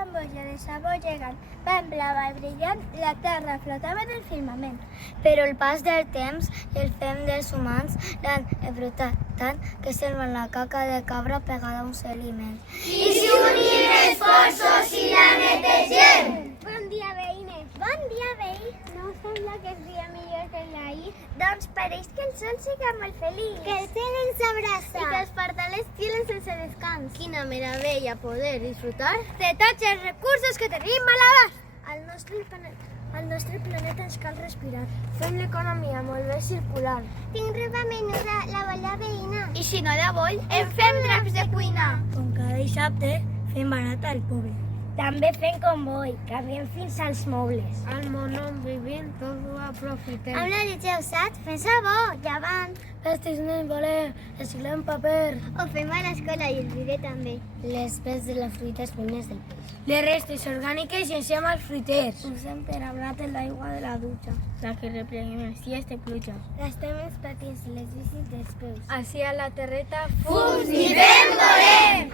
bombolla de sabor gegant, tan blava i brillant, la terra flotava en el firmament. Però el pas del temps i el fem dels humans l'han embrutat tant que sembla la caca de cabra pegada a un sediment. I si unim esforços i la netegem? Bon dia, veïnes. Bon dia, veí. No us sembla que és dia millor que l'ahir? Doncs pareix que el sol siga molt feliç. Que el cel ens abraça. I que els portales tiren sense descans. Quina meravella poder disfrutar De tots els recursos que tenim a l'abast. Al nostre planeta ens cal respirar. Fem l'economia molt bé circular. Tinc roba menuda, la vol la veïna. I si no la vol, en fem draps de cuina. Com cada dissabte, fem barat al poble. També fem comboi, canviem fins als mobles. Al món on vivim, tot ho aprofitem. Amb la lletja usat, fem sabó, llevant. Estic nen voler, reciclem paper. Ho fem a l'escola i el vidre també. Les pets de la fruita es feines del peix. Les restes orgàniques i encem als fruiters. Usem per ablat l'aigua de la dutxa, la que repleguem els dies de pluja. Gastem els patins i les bicis dels peus. Així a la terreta Fums i fem volem!